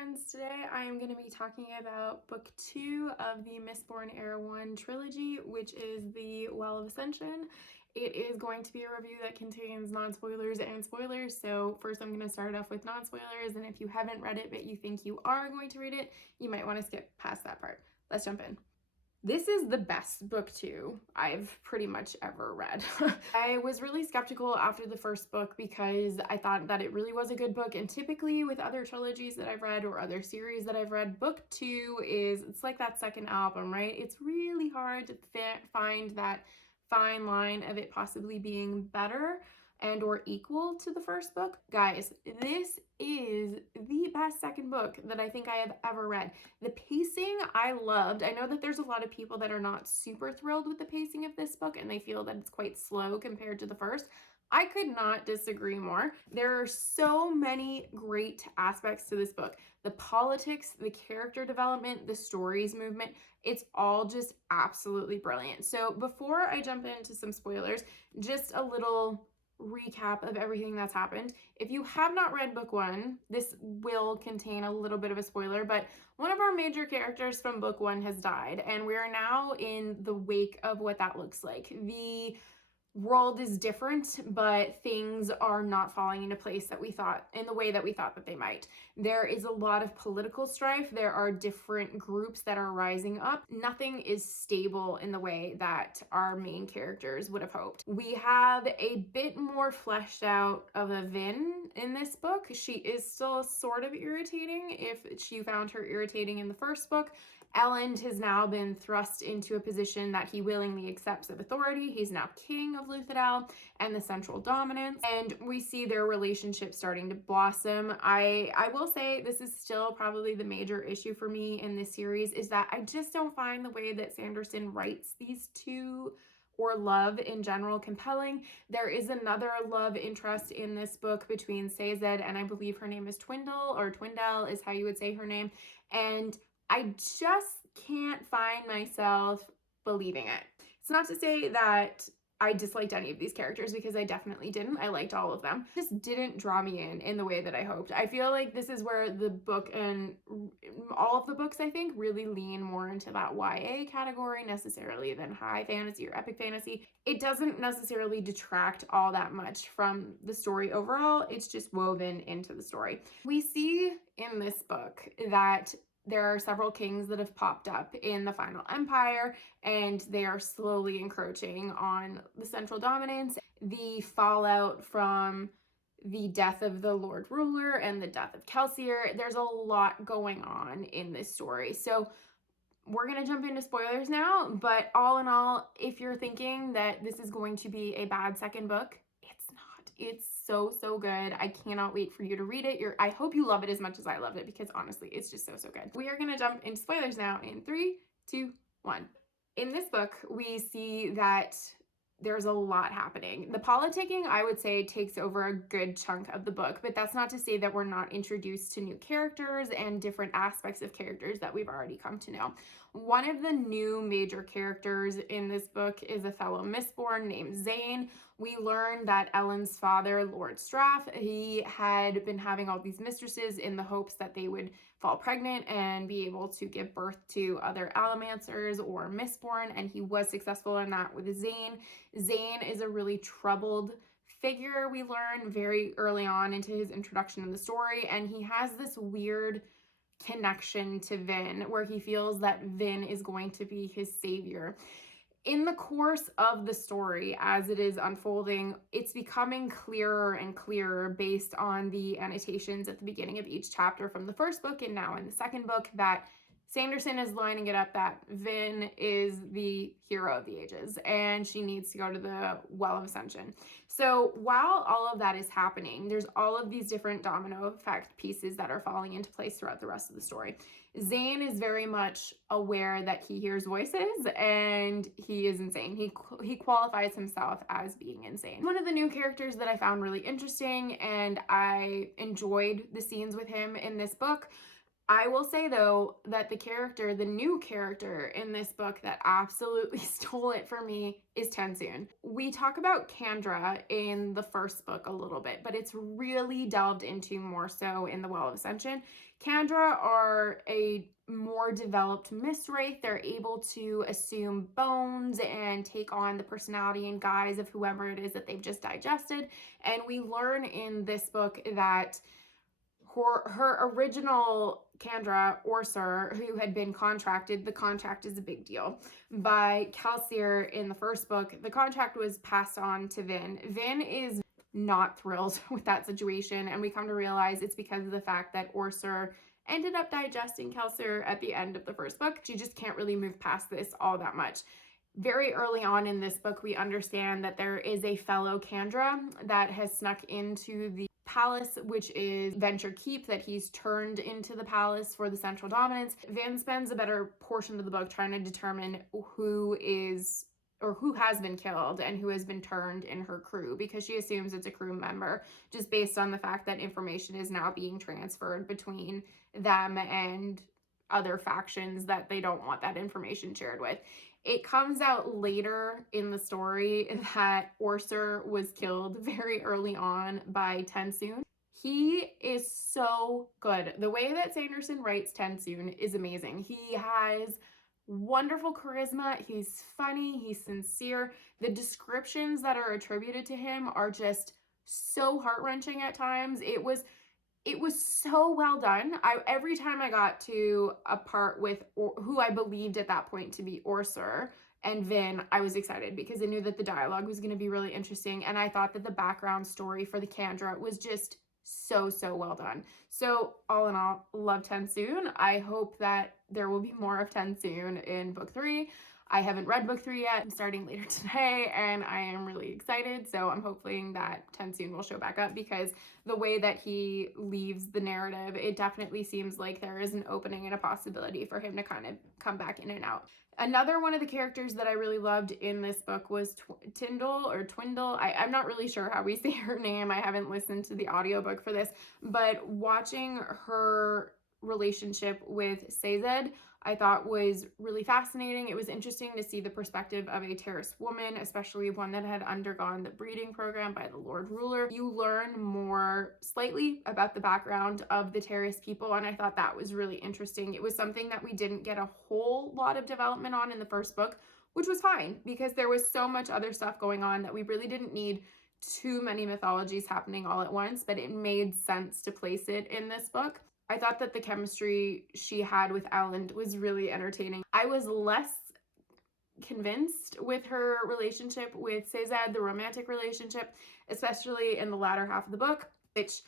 friends. Today I am going to be talking about book 2 of the Mistborn Era 1 trilogy, which is the Well of Ascension. It is going to be a review that contains non-spoilers and spoilers, so first I'm going to start off with non-spoilers, and if you haven't read it but you think you are going to read it, you might want to skip past that part. Let's jump in. This is the best book 2 I've pretty much ever read. I was really skeptical after the first book because I thought that it really was a good book, and typically with other trilogies that I've read or other series that I've read, book 2 it's like that second album, right? It's really hard to find that fine line of it possibly being better and or equal to the first book. Guys, this is the best second book that I think I have ever read. The pacing I loved. I know that there's a lot of people that are not super thrilled with the pacing of this book and they feel that it's quite slow compared to the first. I could not disagree more. There are so many great aspects to this book. The politics, the character development, the stories movement, it's all just absolutely brilliant. So before I jump into some spoilers, just a little recap of everything that's happened. If you have not read book 1, this will contain a little bit of a spoiler, but one of our major characters from book 1 has died, and we are now in the wake of what that looks like. The world is different, but things are not falling into place that we thought in the way that we thought that they might. There is a lot of political strife. There are different groups that are rising up. Nothing is stable in the way that our main characters would have hoped. We have a bit more fleshed out of a Vin in this book. She is still sort of irritating if you found her irritating in the first book. Elend has now been thrust into a position that he willingly accepts of authority. He's now king of Luthadel and the central dominance, and we see their relationship starting to blossom. I will say this is still probably the major issue for me in this series, is that I just don't find the way that Sanderson writes these two or love in general compelling. There is another love interest in this book between Sazed and I believe her name is Twindle, or Twindell is how you would say her name, and I just can't find myself believing it. It's not to say that I disliked any of these characters, because I definitely didn't. I liked all of them. It just didn't draw me in the way that I hoped. I feel like this is where the book and all of the books, I think, really lean more into that YA category necessarily than high fantasy or epic fantasy. It doesn't necessarily detract all that much from the story overall. It's just woven into the story. We see in this book that there are several kings that have popped up in the final empire, and they are slowly encroaching on the central dominance. The fallout from the death of the Lord Ruler and the death of Kelsier, there's a lot going on in this story. So we're going to jump into spoilers now, but all in all, if you're thinking that this is going to be a bad second book, it's not. It's so good. I cannot wait for you to read it. I hope you love it as much as I loved it, because honestly, it's just so good. We are going to jump into spoilers now in 3, 2, 1. In this book, we see that there's a lot happening. The politicking, I would say, takes over a good chunk of the book, but that's not to say that we're not introduced to new characters and different aspects of characters that we've already come to know. One of the new major characters in this book is a fellow Mistborn named Zane. We learn that Elend's father, Lord Straff, he had been having all these mistresses in the hopes that they would fall pregnant and be able to give birth to other Allomancers or Mistborn, and he was successful in that with Zane. Zane is a really troubled figure, we learn very early on into his introduction in the story, and he has this weird connection to Vin where he feels that Vin is going to be his savior. In the course of the story, as it is unfolding, it's becoming clearer and clearer based on the annotations at the beginning of each chapter from the first book and now in the second book that Sanderson is lining it up that Vin is the hero of the ages and she needs to go to the Well of Ascension. So while all of that is happening, there's all of these different domino effect pieces that are falling into place throughout the rest of the story. Zane is very much aware that he hears voices and he is insane. He qualifies himself as being insane. One of the new characters that I found really interesting, and I enjoyed the scenes with him in this book, I will say, though, that the new character in this book that absolutely stole it for me is Tensoon. We talk about Kandra in the first book a little bit, but it's really delved into more so in the Well of Ascension. Kandra are a more developed mist wraith. They're able to assume bones and take on the personality and guise of whoever it is that they've just digested. And we learn in this book that her original Kandra, Orsur, who had been contracted, the contract is a big deal, by Kelsier in the first book. The contract was passed on to Vin. Vin is not thrilled with that situation, and we come to realize it's because of the fact that Orsur ended up digesting Kelsier at the end of the first book. She just can't really move past this all that much. Very early on in this book, we understand that there is a fellow Kandra that has snuck into the palace, which is Venture Keep, that he's turned into the palace for the central dominance. Van spends a better portion of the book trying to determine who has been killed and who has been turned in her crew, because she assumes it's a crew member, just based on the fact that information is now being transferred between them and other factions that they don't want that information shared with. It comes out later in the story that Orsur was killed very early on by Tensoon. He is so good. The way that Sanderson writes Tensoon is amazing. He has wonderful charisma. He's funny. He's sincere. The descriptions that are attributed to him are just so heart-wrenching at times. It was so well done. Every time I got to a part with who I believed at that point to be Orsur and Vin, I was excited because I knew that the dialogue was going to be really interesting, and I thought that the background story for the Kandra was just so well done. So all in all, love Tensoon. I hope that there will be more of Tensoon in book 3. I haven't read book 3 yet. I'm starting later today, and I am really excited. So I'm hoping that Tensoon will show back up, because the way that he leaves the narrative, it definitely seems like there is an opening and a possibility for him to kind of come back in and out. Another one of the characters that I really loved in this book was Twindle. I'm not really sure how we say her name. I haven't listened to the audiobook for this, but watching her relationship with Sazed, I thought was really fascinating. It was interesting to see the perspective of a Terrace woman, especially one that had undergone the breeding program by the Lord Ruler. You learn more slightly about the background of the Terrace people, and I thought that was really interesting. It was something that we didn't get a whole lot of development on in the first book, which was fine, because there was so much other stuff going on that we really didn't need too many mythologies happening all at once, but it made sense to place it in this book. I thought that the chemistry she had with Elend was really entertaining. I was less convinced with her relationship with Sazed, the romantic relationship, especially in the latter half of the book, which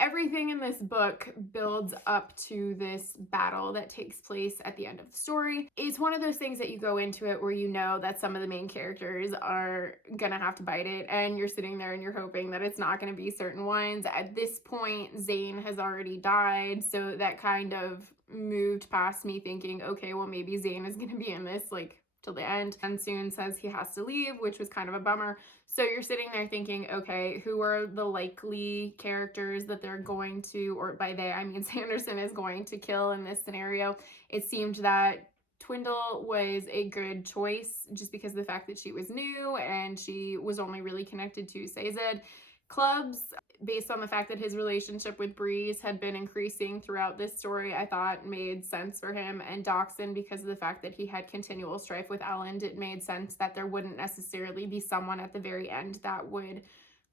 everything in this book builds up to this battle that takes place at the end of the story. It's one of those things that you go into it where you know that some of the main characters are gonna have to bite it, and you're sitting there and you're hoping that it's not gonna be certain ones. At this point, Zane has already died, so that kind of moved past me thinking, okay, well, maybe Zane is gonna be in this like till the end. And soon says he has to leave, which was kind of a bummer. So you're sitting there thinking, okay, who are the likely characters that they're going to, or by they, I mean Sanderson is going to kill in this scenario. It seemed that Twindle was a good choice just because of the fact that she was new and she was only really connected to Sazed. Clubs, based on the fact that his relationship with Breeze had been increasing throughout this story, I thought made sense for him. And Doxson, because of the fact that he had continual strife with Elend, it made sense that there wouldn't necessarily be someone at the very end that would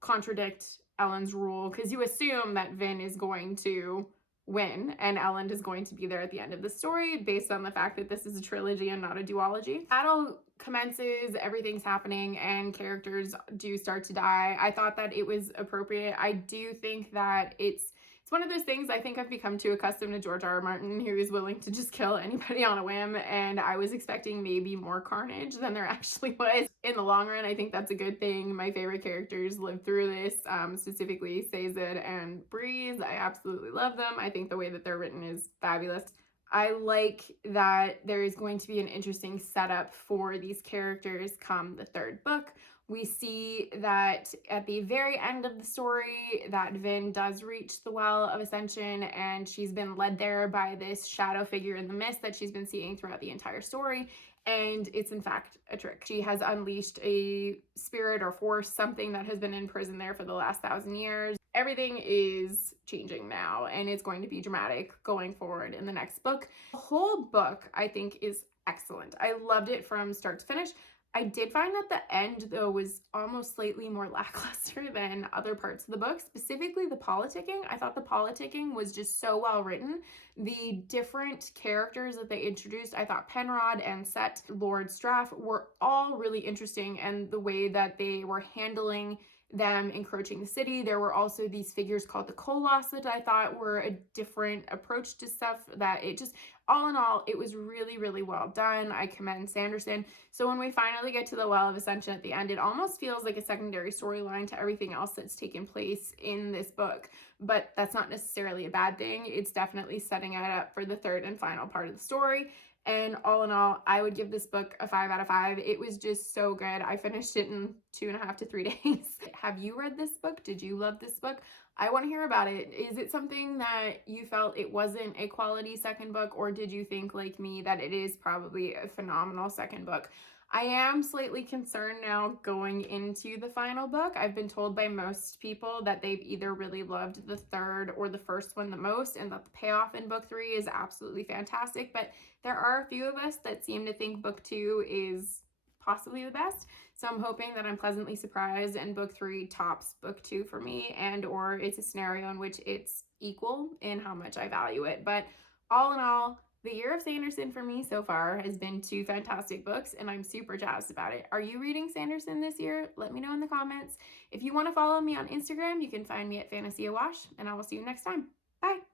contradict Elend's rule, because you assume that Vin is going to win and Elend is going to be there at the end of the story, based on the fact that this is a trilogy and not a duology. Battle commences, everything's happening, and characters do start to die. I thought that it was appropriate. I do think that it's one of those things. I think I've become too accustomed to George R.R. Martin, who is willing to just kill anybody on a whim, and I was expecting maybe more carnage than there actually was. In the long run, I think that's a good thing. My favorite characters lived through this, specifically Sazed and Breeze. I absolutely love them. I think the way that they're written is fabulous. I like that there is going to be an interesting setup for these characters come the third book. We see that at the very end of the story that Vin does reach the Well of Ascension, and she's been led there by this shadow figure in the mist that she's been seeing throughout the entire story. And it's in fact a trick. She has unleashed a spirit or force, something that has been in prison there for the last 1,000 years. Everything is changing now, and it's going to be dramatic going forward in the next book. The whole book, I think, is excellent. I loved it from start to finish. I did find that the end, though, was almost slightly more lackluster than other parts of the book, specifically the politicking. I thought the politicking was just so well written. The different characters that they introduced, I thought Penrod and Set Lord Straff were all really interesting, and the way that they were handling them encroaching the city. There were also these figures called the Koloss that I thought were a different approach to stuff, that it just, all in all, it was really, really well done. I commend Sanderson. So when we finally get to the Well of Ascension at the end, it almost feels like a secondary storyline to everything else that's taken place in this book. But that's not necessarily a bad thing. It's definitely setting it up for the third and final part of the story. And all in all, I would give this book a 5 out of 5. It was just so good. I finished it in 2.5 to 3 days. Have you read this book? Did you love this book? I want to hear about it. Is it something that you felt it wasn't a quality second book, or did you think, like me, that it is probably a phenomenal second book? I am slightly concerned now going into the final book. I've been told by most people that they've either really loved the third or the first one the most, and that the payoff in book 3 is absolutely fantastic. But there are a few of us that seem to think book 2 is possibly the best. So I'm hoping that I'm pleasantly surprised and book 3 tops book 2 for me, and or it's a scenario in which it's equal in how much I value it. But all in all, the year of Sanderson for me so far has been 2 fantastic books, and I'm super jazzed about it. Are you reading Sanderson this year? Let me know in the comments. If you want to follow me on Instagram, you can find me at Fantasy Awash, and I will see you next time. Bye!